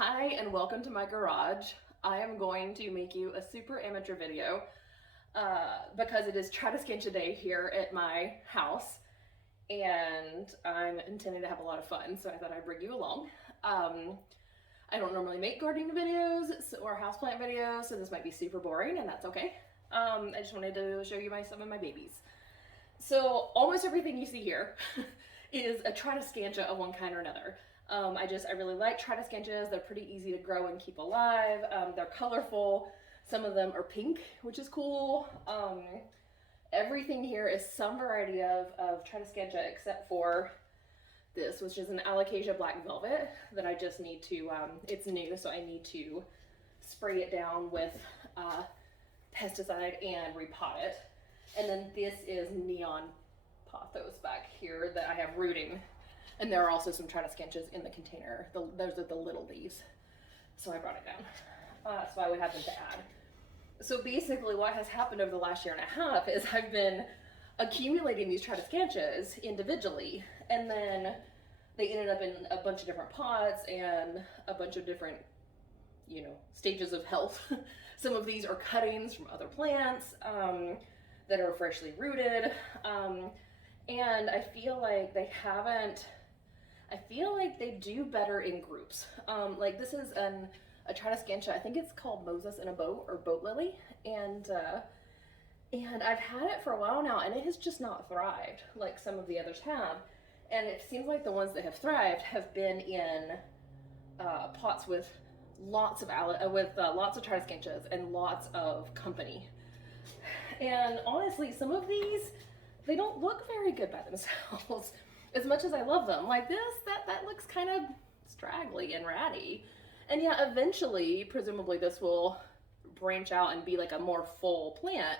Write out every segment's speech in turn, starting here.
Hi and welcome to my garage. I am going to make you a super amateur video because it is Tradescantia day here at my house and I'm intending to have a lot of fun, so I thought I'd bring you along. I don't normally make gardening videos or houseplant videos, so this might be super boring and that's okay. I just wanted to show you some of my babies. So almost everything you see here is a Tradescantia of one kind or another. I really like Tradescantias. They're pretty easy to grow and keep alive. They're colorful. Some of them are pink, which is cool. Everything here is some variety of Tradescantia except for this, which is an Alocasia Black Velvet that I just need to, it's new, so I need to spray it down with pesticide and repot it. And then this is Neon Pothos back here that I have rooting. And there are also some Tradescantias in the container. Those are the little leaves. So I brought it down. So I would have them to add. So basically what has happened over the last year and a half is I've been accumulating these Tradescantias individually. And then they ended up in a bunch of different pots and a bunch of different, stages of health. Some of these are cuttings from other plants that are freshly rooted. And I feel like they do better in groups. Like this is a Tradescantia, I think it's called Moses in a Boat or Boat Lily. And I've had it for a while now and it has just not thrived like some of the others have. And it seems like the ones that have thrived have been in pots with lots of Tradescantias and lots of company. And honestly, some of these, they don't look very good by themselves. As much as I love them, like this, that looks kind of straggly and ratty. And yeah, eventually, presumably this will branch out and be like a more full plant.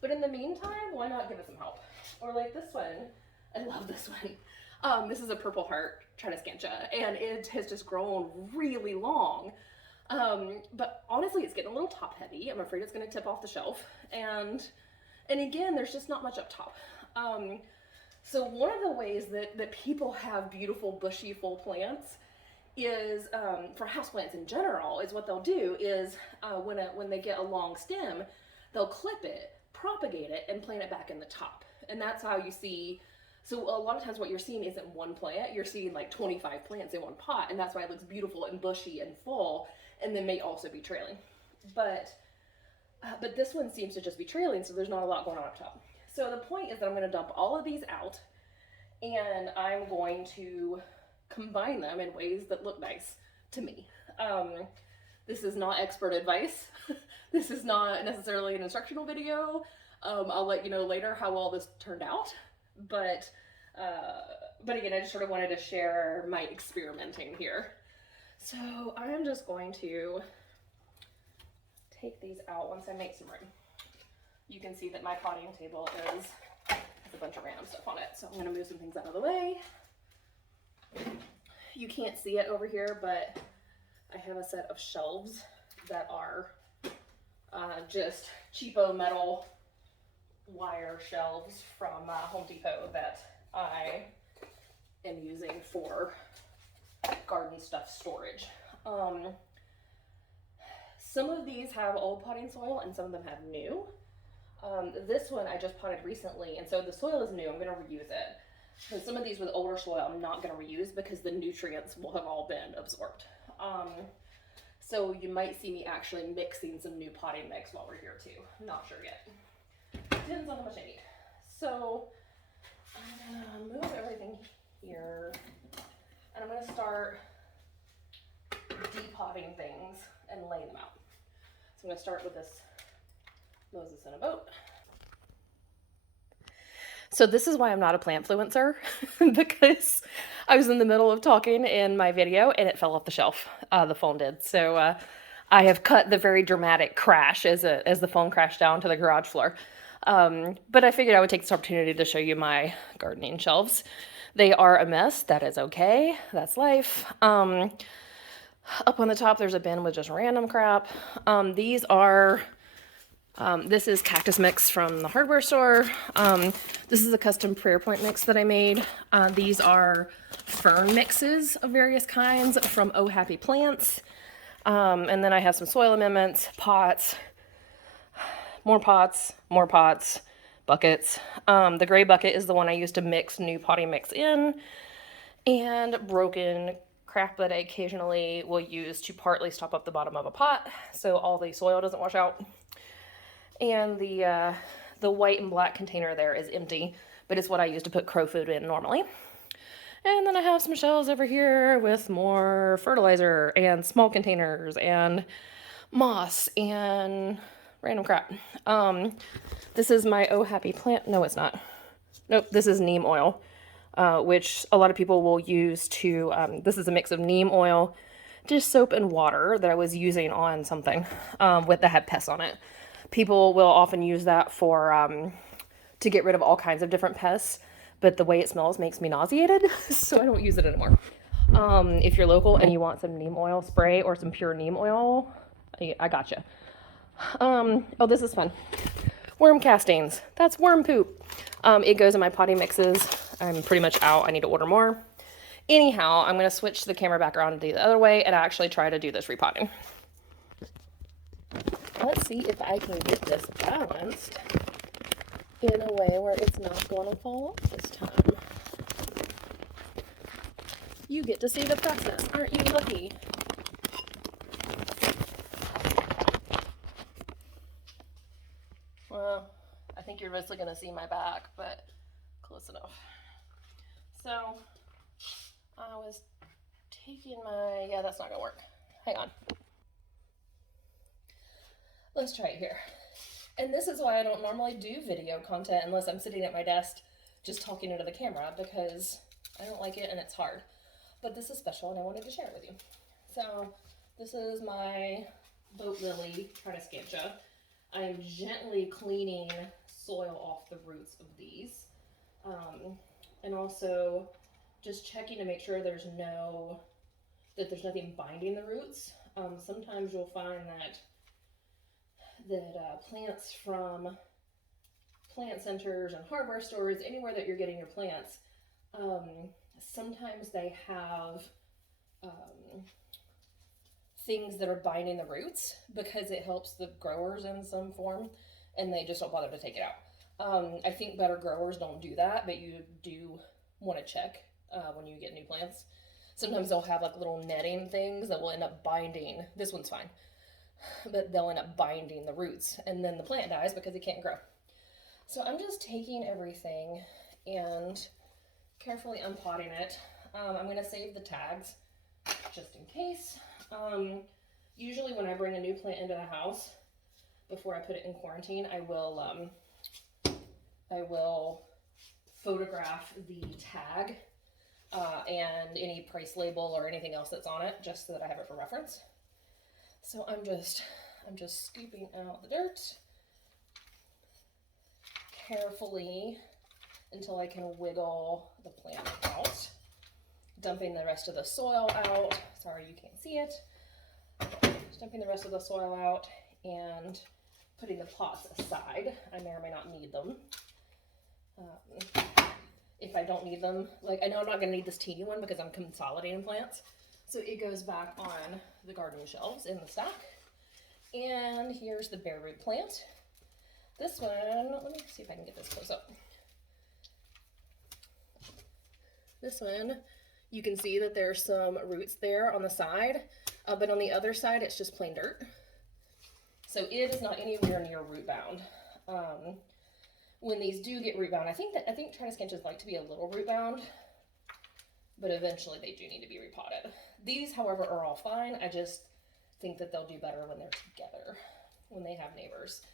But in the meantime, why not give it some help? Or like this one, I love this one. This is a Purple Heart Tradescantia, and it has just grown really long. But honestly, it's getting a little top heavy. I'm afraid it's gonna tip off the shelf. And again, there's just not much up top. So one of the ways that people have beautiful bushy full plants is, for houseplants in general, is what they'll do is when they get a long stem, they'll clip it, propagate it, and plant it back in the top. And that's how you see, so a lot of times what you're seeing isn't one plant, you're seeing like 25 plants in one pot, and that's why it looks beautiful and bushy and full, and then may also be trailing. But this one seems to just be trailing, so there's not a lot going on up top. So the point is that I'm going to dump all of these out and I'm going to combine them in ways that look nice to me. This is not expert advice. This is not necessarily an instructional video. I'll let you know later how well this turned out. But again, I just sort of wanted to share my experimenting here. So I'm just going to take these out once I make some room. You can see that my potting table has a bunch of random stuff on it. So I'm going to move some things out of the way. You can't see it over here, but I have a set of shelves that are just cheapo metal wire shelves from Home Depot that I am using for garden stuff storage. Some of these have old potting soil and some of them have new. This one I just potted recently, and so the soil is new. I'm going to reuse it. So some of these with older soil I'm not going to reuse because the nutrients will have all been absorbed. So you might see me actually mixing some new potting mix while we're here too. I'm not sure yet. Depends on how much I need. So I'm going to move everything here, and I'm going to start depotting things and laying them out. So I'm going to start with this Moses in a Boat. So this is why I'm not a plantfluencer, because I was in the middle of talking in my video and it fell off the shelf. The phone did. So I have cut the very dramatic crash as the phone crashed down to the garage floor. But I figured I would take this opportunity to show you my gardening shelves. They are a mess. That is okay. That's life. Up on the top, there's a bin with just random crap. These are This is cactus mix from the hardware store. This is a custom prayer point mix that I made. These are fern mixes of various kinds from Oh Happy Plants. And then I have some soil amendments, pots, more pots, buckets. The gray bucket is the one I used to mix new potting mix in, and broken crap that I occasionally will use to partly stop up the bottom of a pot so all the soil doesn't wash out. And the white and black container there is empty, but it's what I use to put crow food in normally. And then I have some shelves over here with more fertilizer and small containers and moss and random crap. This is my Oh Happy Plant. No, it's not. Nope, this is Neem Oil, which a lot of people will use to, this is a mix of neem oil, dish soap, and water that I was using on something that had pests on it. People will often use that for to get rid of all kinds of different pests, but the way it smells makes me nauseated, so I don't use it anymore. If you're local and you want some neem oil spray or some pure neem oil, I gotcha. Oh, this is fun. Worm castings. That's worm poop. It goes in my potting mixes. I'm pretty much out. I need to order more. Anyhow, I'm going to switch the camera back around the other way and actually try to do this repotting. Let's see if I can get this balanced in a way where it's not going to fall off this time. You get to see the process. Aren't you lucky? Well, I think you're mostly going to see my back, but close enough. So, I was taking my, yeah, that's not going to work. Hang on. Let's try it here. And this is why I don't normally do video content unless I'm sitting at my desk just talking into the camera, because I don't like it and it's hard. But this is special and I wanted to share it with you. So this is my boat lily Tradescantia. I am gently cleaning soil off the roots of these. And also just checking to make sure there's nothing binding the roots. Sometimes you'll find that plants from plant centers and hardware stores, anywhere that you're getting your plants, sometimes they have things that are binding the roots because it helps the growers in some form, and they just don't bother to take it out. I think better growers don't do that, but you do want to check when you get new plants. Sometimes they'll have like little netting things that will end up binding. This one's fine, but they'll end up binding the roots, and then the plant dies because it can't grow. So I'm just taking everything and carefully unpotting it. I'm going to save the tags just in case. Usually when I bring a new plant into the house, before I put it in quarantine, I will photograph the tag and any price label or anything else that's on it, just so that I have it for reference. So I'm just scooping out the dirt carefully until I can wiggle the plant out. Dumping the rest of the soil out. Sorry, you can't see it. Just dumping the rest of the soil out and putting the pots aside. I may or may not need them. If I don't need them, like I know I'm not going to need this teeny one because I'm consolidating plants. So it goes back on the garden shelves in the stack. And here's the bare root plant. This one, let me see if I can get this close up. This one, you can see that there's some roots there on the side, but on the other side, it's just plain dirt. So it is not anywhere near root bound. When these do get root bound, I think Tradescantias like to be a little root bound, but eventually they do need to be repotted. These, however, are all fine. I just think that they'll do better when they're together, when they have neighbors.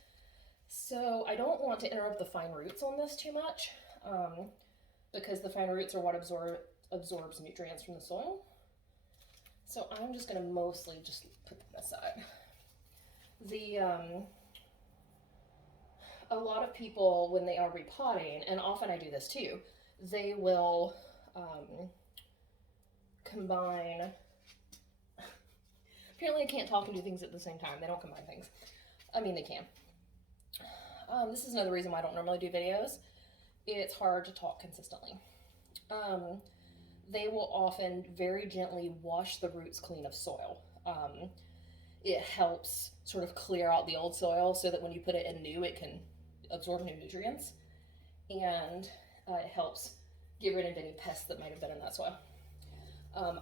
So I don't want to interrupt the fine roots on this too much, because the fine roots are what absorbs nutrients from the soil. So I'm just going to mostly just put them aside. A lot of people, when they are repotting, and often I do this too, they will combine. Apparently I can't talk and do things at the same time. They don't combine things. I mean, they can. this is another reason why I don't normally do videos. It's hard to talk consistently. They will often very gently wash the roots clean of soil. It helps sort of clear out the old soil so that when you put it in new, it can absorb new nutrients, and it helps get rid of any pests that might have been in that soil.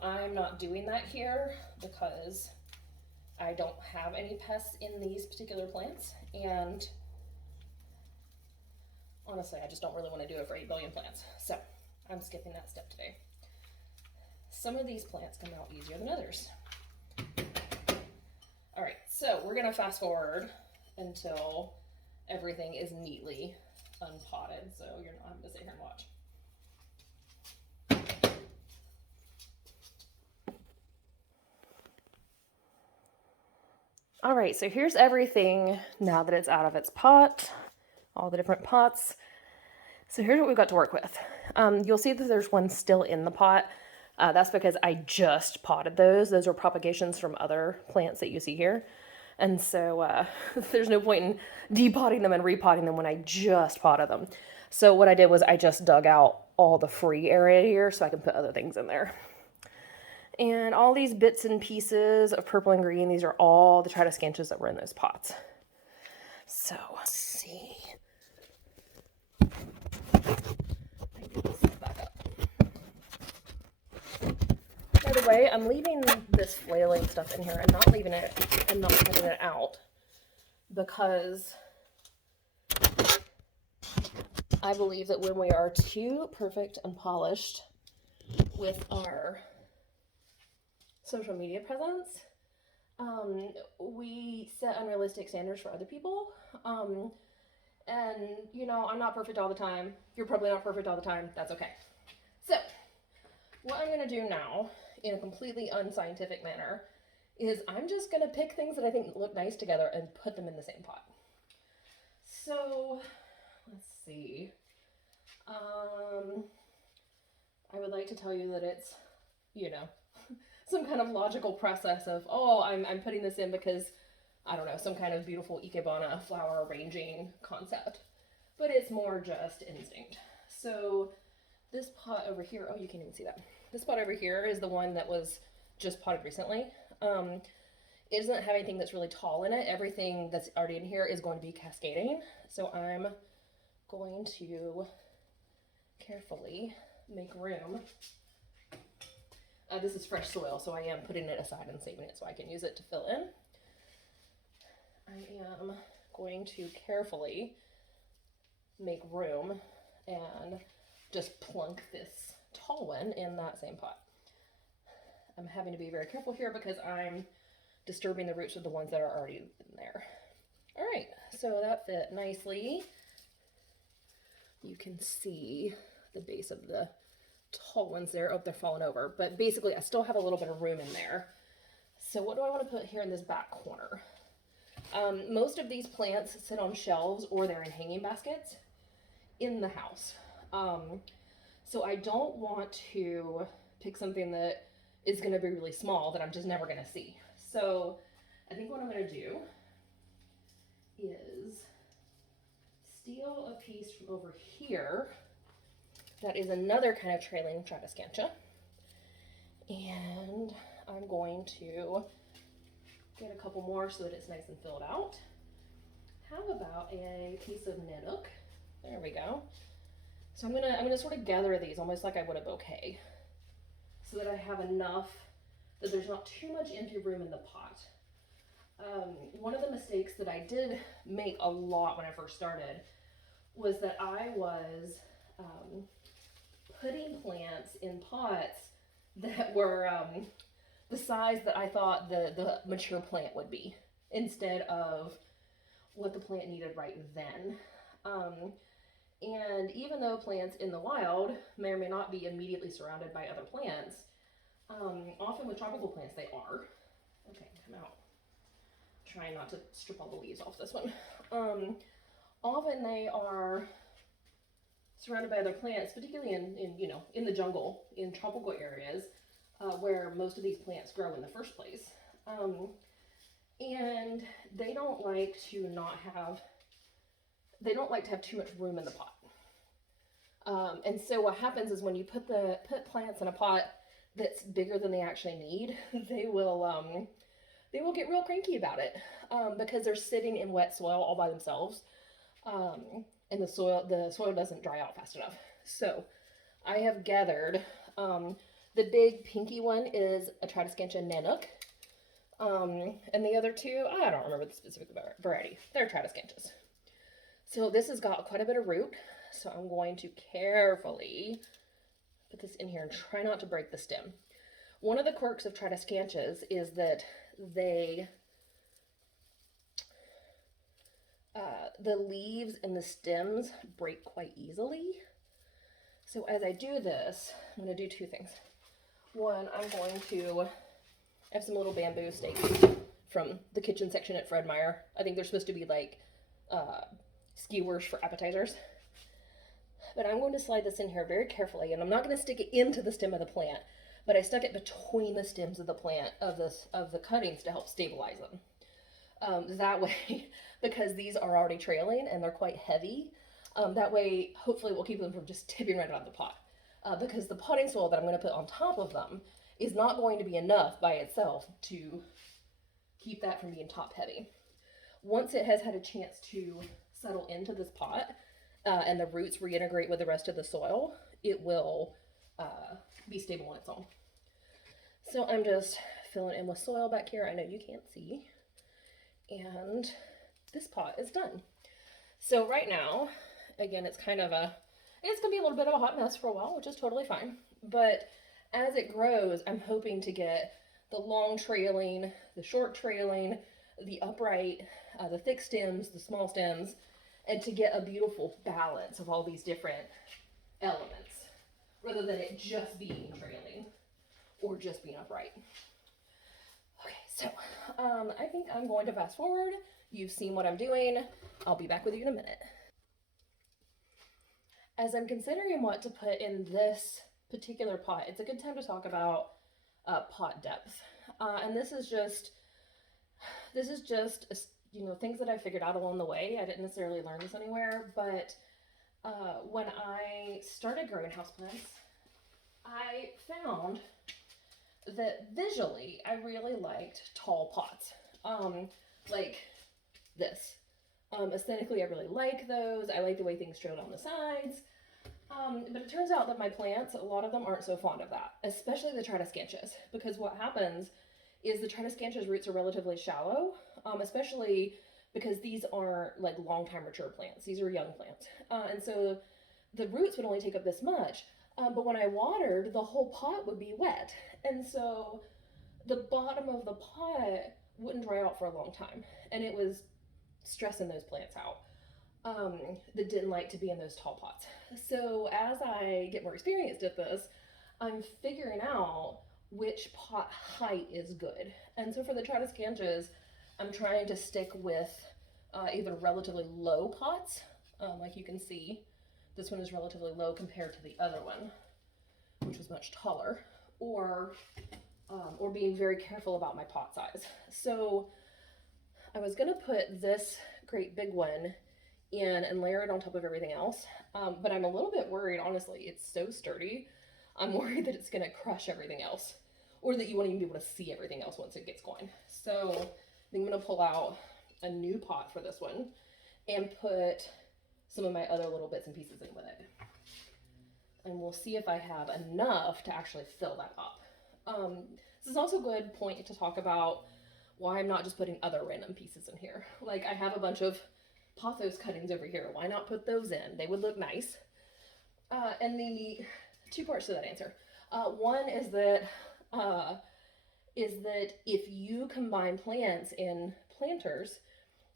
I'm not doing that here because I don't have any pests in these particular plants, and honestly, I just don't really want to do it for 8 billion plants. So I'm skipping that step today. Some of these plants come out easier than others. All right, so we're gonna fast forward until everything is neatly unpotted, so you're not having to sit here and watch. All right, so here's everything now that it's out of its pot, all the different pots. So here's what we've got to work with. You'll see that there's one still in the pot. That's because I just potted those. Those are propagations from other plants that you see here. And so there's no point in depotting them and repotting them when I just potted them. So what I did was I just dug out all the free area here so I can put other things in there. And all these bits and pieces of purple and green, these are all the Tradescantias that were in those pots. So let's see. By the way, I'm leaving this flailing stuff in here and not leaving it and not putting it out because I believe that when we are too perfect and polished with our social media presence, we set unrealistic standards for other people. And, you know, I'm not perfect all the time. You're probably not perfect all the time. That's okay. So, what I'm going to do now, in a completely unscientific manner, is I'm just going to pick things that I think look nice together and put them in the same pot. So, let's see. I would like to tell you that it's, you know, some kind of logical process of, oh, I'm putting this in because, I don't know, some kind of beautiful ikebana flower arranging concept. But it's more just instinct. So this pot over here, oh, you can't even see that. This pot over here is the one that was just potted recently. It doesn't have anything that's really tall in it. Everything that's already in here is going to be cascading. So I'm going to carefully make room. This is fresh soil, so I am putting it aside and saving it so I can use it to fill in. I am going to carefully make room and just plunk this tall one in that same pot. I'm having to be very careful here because I'm disturbing the roots of the ones that are already in there. All right, so that fit nicely. You can see the base of the tall ones there. Oh, they're falling over, but basically I still have a little bit of room in there. So what do I want to put here in this back corner? Most of these plants sit on shelves or they're in hanging baskets in the house. So I don't want to pick something that is going to be really small that I'm just never going to see. So I think what I'm going to do is steal a piece from over here. That is another kind of trailing Tradescantia. And I'm going to get a couple more so that it's nice and filled out. How about a piece of Niduk? There we go. So I'm gonna sort of gather these almost like I would a bouquet, so that I have enough that there's not too much empty room in the pot. One of the mistakes that I did make a lot when I first started was that I was putting plants in pots that were the size that I thought the mature plant would be, instead of what the plant needed right then. And even though plants in the wild may or may not be immediately surrounded by other plants, often with tropical plants they are. Okay, come out. Trying not to strip all the leaves off this one. Often they are surrounded by other plants, particularly in the jungle, in tropical areas, where most of these plants grow in the first place. And they don't like to not have they don't like to have too much room in the pot. And so what happens is when you put plants in a pot that's bigger than they actually need, they will get real cranky about it, because they're sitting in wet soil all by themselves, and the soil doesn't dry out fast enough. So I have gathered, the big pinky one is a Tradescantia Nanook, and the other two, I don't remember the specific variety. They're Tradescantias. So this has got quite a bit of root, so I'm going to carefully put this in here and try not to break the stem. One of the quirks of Tradescantias is that the leaves and the stems break quite easily. So as I do this, I'm going to do two things. One, I have some little bamboo stakes from the kitchen section at Fred Meyer. I think they're supposed to be like skewers for appetizers. But I'm going to slide this in here very carefully, and I'm not going to stick it into the stem of the plant, but I stuck it between the stems of the plant of the cuttings to help stabilize them. That way, because these are already trailing and they're quite heavy, that way hopefully we'll keep them from just tipping right out of the pot. Because the potting soil that I'm going to put on top of them is not going to be enough by itself to keep that from being top heavy. Once it has had a chance to settle into this pot, and the roots reintegrate with the rest of the soil, it will be stable on its own. So I'm just filling in with soil back here. I know you can't see. And this pot is done. So right now, again, it's going to be a little bit of a hot mess for a while, which is totally fine. But as it grows, I'm hoping to get the long trailing, the short trailing, the upright, the thick stems, the small stems, and to get a beautiful balance of all these different elements, rather than it just being trailing or just being upright. Okay, so I think I'm going to fast forward. You've seen what I'm doing. I'll be back with you in a minute. As I'm considering what to put in this particular pot, it's a good time to talk about pot depth. And this is just things that I figured out along the way. I didn't necessarily learn this anywhere, but when I started growing houseplants, I found that visually I really liked tall pots, like this. Aesthetically, I really like those. I like the way things trail down the sides. But it turns out that my plants, a lot of them aren't so fond of that, especially the Tradescantias, because what happens is the Tradescantia's roots are relatively shallow, especially because these aren't like long-time mature plants. These are young plants. And so the roots would only take up this much, but when I watered, the whole pot would be wet. And so the bottom of the pot wouldn't dry out for a long time. And it was stressing those plants out that didn't like to be in those tall pots. So as I get more experienced at this, I'm figuring out which pot height is good. And so for the Tradescantias, I'm trying to stick with either relatively low pots, like you can see, this one is relatively low compared to the other one, which was much taller, or being very careful about my pot size. So I was gonna put this great big one in and layer it on top of everything else, but I'm a little bit worried, honestly. It's so sturdy. I'm worried that it's gonna crush everything else, or that you won't even be able to see everything else once it gets going. So I think I'm gonna pull out a new pot for this one and put some of my other little bits and pieces in with it. And we'll see if I have enough to actually fill that up. This is also a good point to talk about why I'm not just putting other random pieces in here. Like I have a bunch of pothos cuttings over here. Why not put those in? They would look nice. And the two parts to that answer. One is that if you combine plants in planters,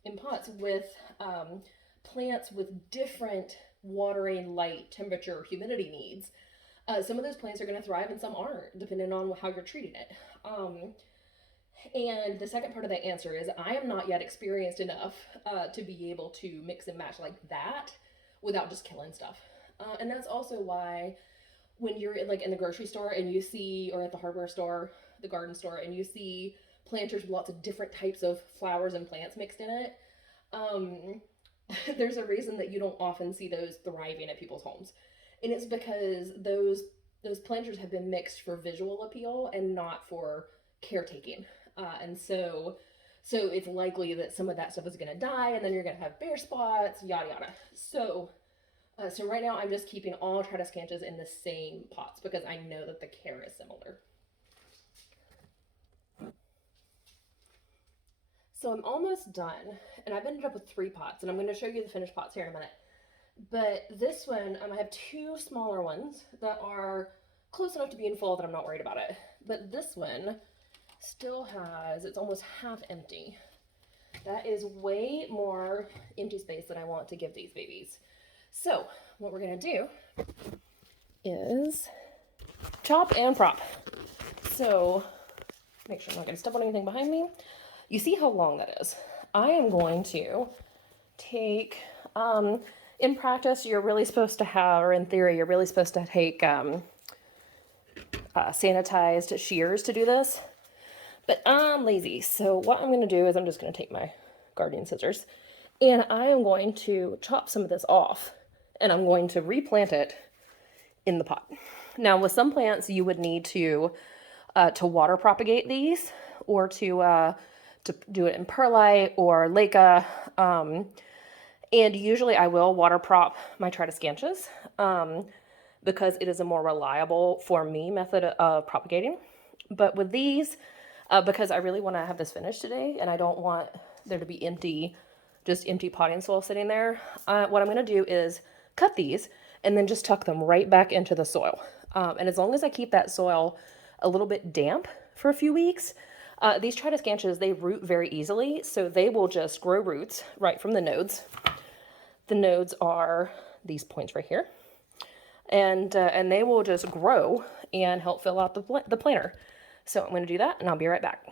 in pots with plants with different watering, light, temperature, humidity needs, some of those plants are going to thrive and some aren't, depending on how you're treating it. And the second part of that answer is I am not yet experienced enough to be able to mix and match like that without just killing stuff. And that's also why when you're in the grocery store and you see, or at the hardware store, the garden store, and you see planters with lots of different types of flowers and plants mixed in it, there's a reason that you don't often see those thriving at people's homes. And it's because those planters have been mixed for visual appeal and not for caretaking. And so it's likely that some of that stuff is going to die, and then you're going to have bare spots, yada yada. So right now I'm just keeping all Tradescantias in the same pots because I know that the care is similar. So I'm almost done, and I've ended up with 3 pots, and I'm going to show you the finished pots here in a minute. But this one, I have 2 smaller ones that are close enough to being full that I'm not worried about it. But this one still has, it's almost half empty. That is way more empty space than I want to give these babies. So what we're going to do is chop and prop. So make sure I'm not going to step on anything behind me. You see how long that is. I am going to take, in practice, you're really supposed to have, or in theory, you're really supposed to take sanitized shears to do this. But I'm lazy. So what I'm going to do is I'm just going to take my gardening scissors and I am going to chop some of this off and I'm going to replant it in the pot. Now with some plants you would need to water propagate these or to do it in perlite or leca. And usually I will water prop my Tradescantias because it is a more reliable, for me, method of propagating. But with these, because I really want to have this finished today and I don't want there to be empty potting soil sitting there, what I'm going to do is cut these and then just tuck them right back into the soil. And as long as I keep that soil a little bit damp for a few weeks, these Tradescantias, they root very easily, so they will just grow roots right from the nodes. The nodes are these points right here, and they will just grow and help fill out the planter. So I'm going to do that, and I'll be right back.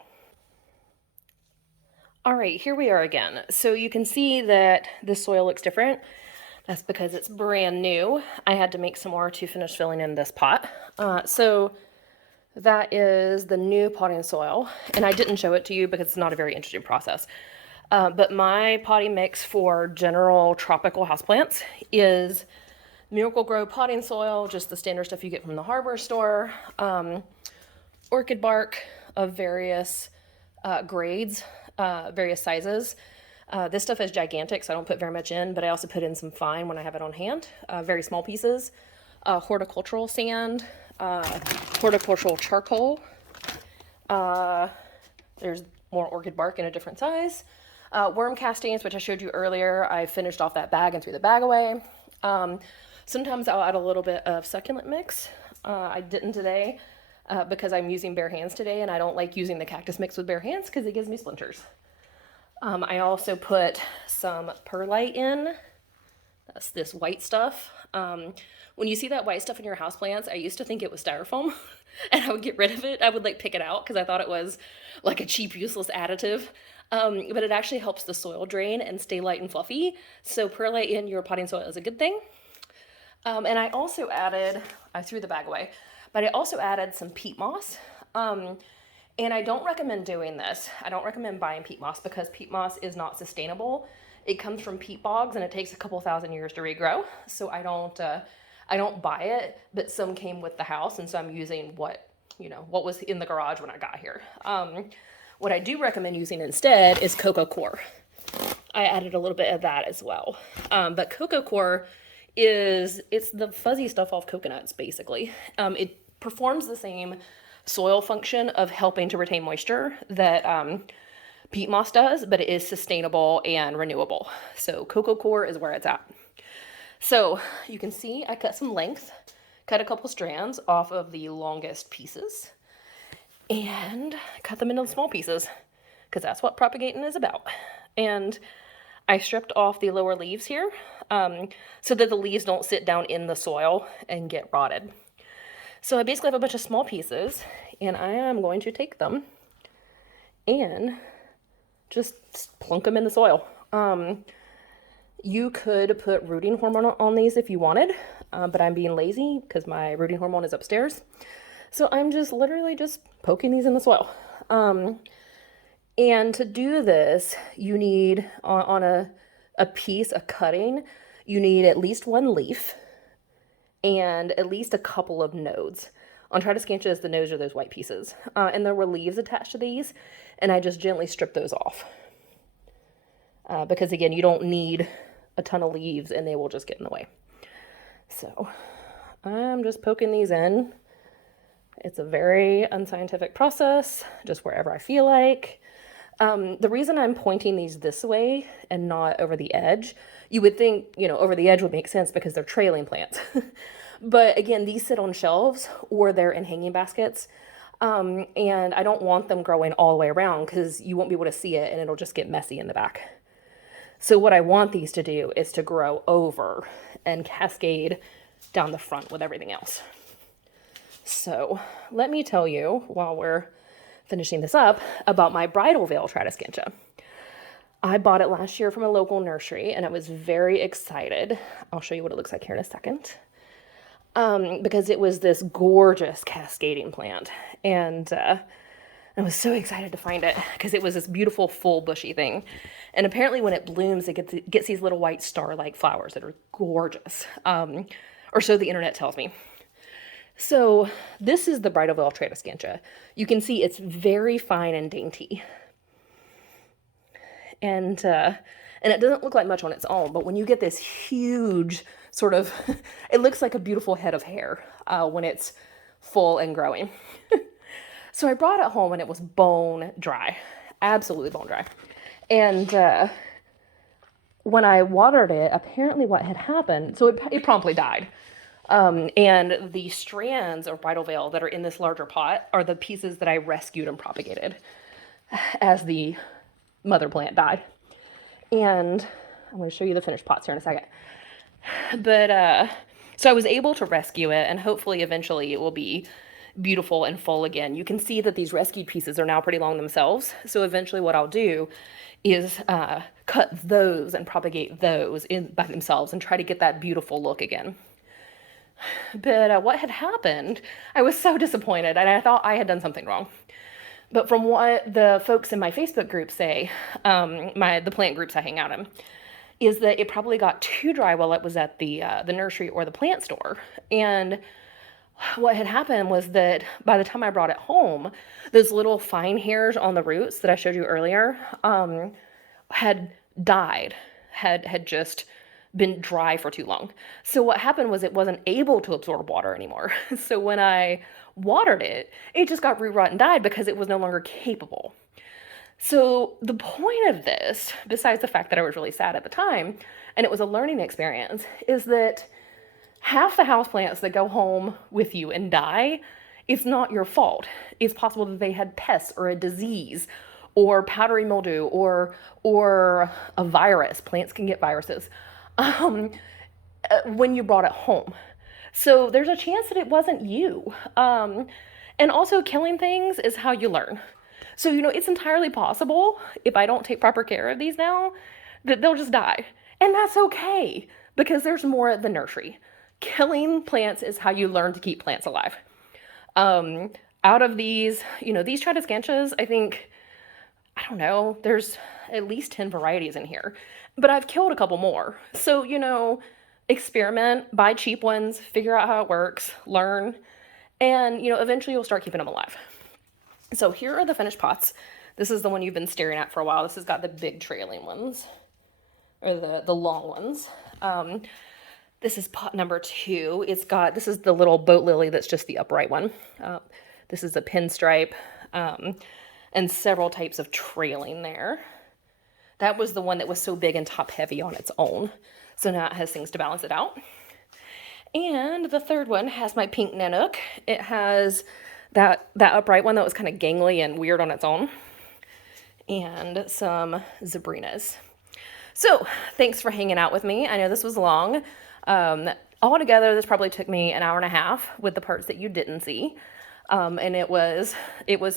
All right, here we are again. So you can see that this soil looks different. That's because it's brand new. I had to make some more to finish filling in this pot. So that is the new potting soil, and I didn't show it to you because it's not a very interesting process. But my potting mix for general tropical houseplants is Miracle-Gro potting soil, just the standard stuff you get from the hardware store, orchid bark of various grades, various sizes. This stuff is gigantic, so I don't put very much in, but I also put in some fine when I have it on hand, very small pieces, horticultural sand, horticultural charcoal. There's more orchid bark in a different size. Worm castings, which I showed you earlier, I finished off that bag and threw the bag away. Sometimes I'll add a little bit of succulent mix. I didn't today because I'm using bare hands today, and I don't like using the cactus mix with bare hands because it gives me splinters. I also put some perlite in. That's this white stuff. When you see that white stuff in your houseplants, I used to think it was styrofoam and I would get rid of it. I would like pick it out because I thought it was like a cheap, useless additive. But it actually helps the soil drain and stay light and fluffy. So perlite in your potting soil is a good thing. And I also added, I threw the bag away, but I also added some peat moss. And I don't recommend doing this. I don't recommend buying peat moss because peat moss is not sustainable. It comes from peat bogs and it takes a couple thousand years to regrow. So I don't buy it, but some came with the house, and so I'm using what was in the garage when I got here. What I do recommend using instead is cocoa coir. I added a little bit of that as well. But cocoa coir it's the fuzzy stuff off coconuts, basically. It performs the same soil function of helping to retain moisture that peat moss does, but it is sustainable and renewable. So cocoa coir is where it's at. So you can see I cut some length, cut a couple strands off of the longest pieces, and cut them into small pieces because that's what propagating is about. And I stripped off the lower leaves here so that the leaves don't sit down in the soil and get rotted. So I basically have a bunch of small pieces, and I am going to take them and just plunk them in the soil. You could put rooting hormone on these if you wanted, but I'm being lazy because my rooting hormone is upstairs. So I'm just literally just poking these in the soil. And to do this, you need on a a piece, a cutting, you need at least one leaf and at least a couple of nodes. On Tradescantias, the nodes are those white pieces. And there were leaves attached to these, and I just gently stripped those off. Because again, you don't need a ton of leaves and they will just get in the way. So I'm just poking these in. It's a very unscientific process, just wherever I feel like. The reason I'm pointing these this way and not over the edge, you would think, over the edge would make sense because they're trailing plants. But again, these sit on shelves or they're in hanging baskets. And I don't want them growing all the way around because you won't be able to see it and it'll just get messy in the back. So what I want these to do is to grow over and cascade down the front with everything else. So let me tell you, while we're finishing this up, about my Bridal Veil Tradescantia. I bought it last year from a local nursery and I was very excited. I'll show you what it looks like here in a second. Because it was this gorgeous cascading plant. And I was so excited to find it because it was this beautiful full bushy thing. And apparently when it blooms, it gets these little white star-like flowers that are gorgeous. Or so the internet tells me. So this is the Bridal Veil Tradescantia. You can see it's very fine and dainty. And it doesn't look like much on its own, but when you get this huge sort of, it looks like a beautiful head of hair when it's full and growing. So I brought it home and it was bone dry, absolutely bone dry. And when I watered it, apparently what had happened, so it promptly died. And the strands of Bridal Veil that are in this larger pot are the pieces that I rescued and propagated as the mother plant died. And I'm going to show you the finished pots here in a second. But so I was able to rescue it, and hopefully eventually it will be beautiful and full again. You can see that these rescued pieces are now pretty long themselves. So eventually what I'll do is cut those and propagate those in by themselves and try to get that beautiful look again. But what had happened, I was so disappointed and I thought I had done something wrong. But from what the folks in my Facebook group say, the plant groups I hang out in, is that it probably got too dry while it was at the nursery or the plant store. And what had happened was that by the time I brought it home, those little fine hairs on the roots that I showed you earlier had died, had just been dry for too long. So what happened was it wasn't able to absorb water anymore. So when I watered it, it just got root rot and died because it was no longer capable. So the point of this, besides the fact that I was really sad at the time, and it was a learning experience, is that half the houseplants that go home with you and die, it's not your fault. It's possible that they had pests or a disease or powdery mildew or a virus. Plants can get viruses when you brought it home. So there's a chance that it wasn't you. And also killing things is how you learn. So, it's entirely possible, if I don't take proper care of these now, that they'll just die. And that's okay, because there's more at the nursery. Killing plants is how you learn to keep plants alive. Out of these, these Tradescantias, I don't know, there's at least 10 varieties in here. But I've killed a couple more. So, experiment, buy cheap ones, figure out how it works, learn, and, eventually you'll start keeping them alive. So here are the finished pots. This is the one you've been staring at for a while. This has got the big trailing ones, or the long ones. This is pot number 2. This is the little boat lily that's just the upright one. This is a pinstripe, and several types of trailing there. That was the one that was so big and top heavy on its own. So now it has things to balance it out. And the third one has my pink nanook. It has that upright one that was kind of gangly and weird on its own. And some zebrinas. So thanks for hanging out with me. I know this was long. Altogether, this probably took me an hour and a half with the parts that you didn't see. And it was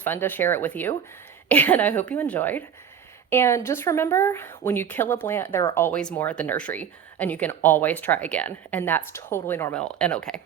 fun to share it with you. And I hope you enjoyed. And just remember, when you kill a plant, there are always more at the nursery, and you can always try again. And that's totally normal and okay.